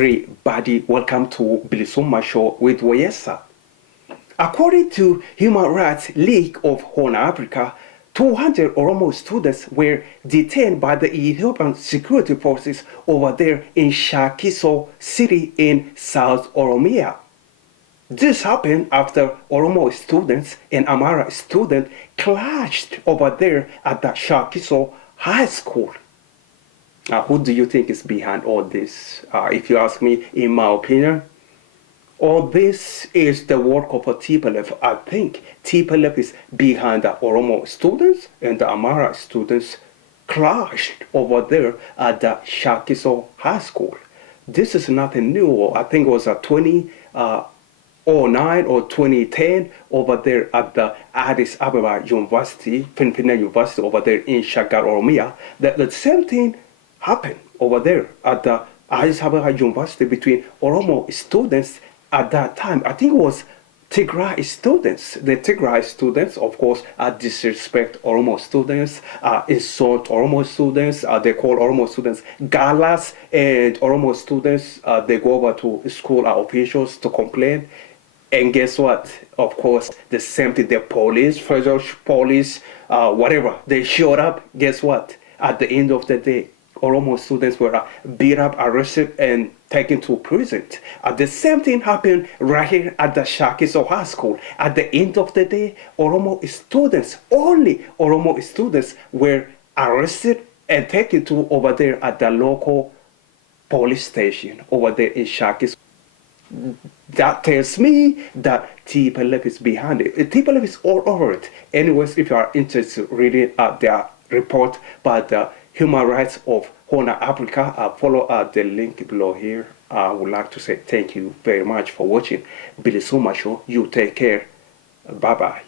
everybody, welcome to BilisummaaShow with Wayesa. According to Human Rights League of Horn Africa, 200 Oromo students were detained by the Ethiopian security forces over there in Shakkiso city in South Oromia. This happened after Oromo students and Amahar students clashed over there at the Shakkiso High School. Who do you think is behind all this? If you ask me, in my opinion, all this is the work of a TPLF. I think TPLF is behind the Oromo students and the Amahar students clashed over there at the Shakkiso High School. This is nothing new. I think it was a 2009 or 2010 over there at the Addis Ababa University, Finfinna University over there in Shakkiso Oromia. The same thing happened over there at the Addis Ababa University between Oromo students at that time. I think it was Tigray students. The Tigray students, of course, disrespect Oromo students, insult Oromo students. They call Oromo students galas, and Oromo students, they go over to school officials to complain. And guess what? Of course, the same thing, the police, federal police, whatever, they showed up. Guess what? At the end of the day, Oromo students were beat up, arrested, and taken to prison. The same thing happened right here at the Shakkiso High School. At the end of the day, Oromo students, only Oromo students, were arrested and taken to over there at the local police station over there in Shakkiso. That tells me that TPLF is behind it. TPLF is all over it. Anyways, if you are interested in reading their report by the Human Rights of Horn Africa, follow the link below here. I would like to say thank you very much for watching BilisummaaShow. You take care. Bye-bye.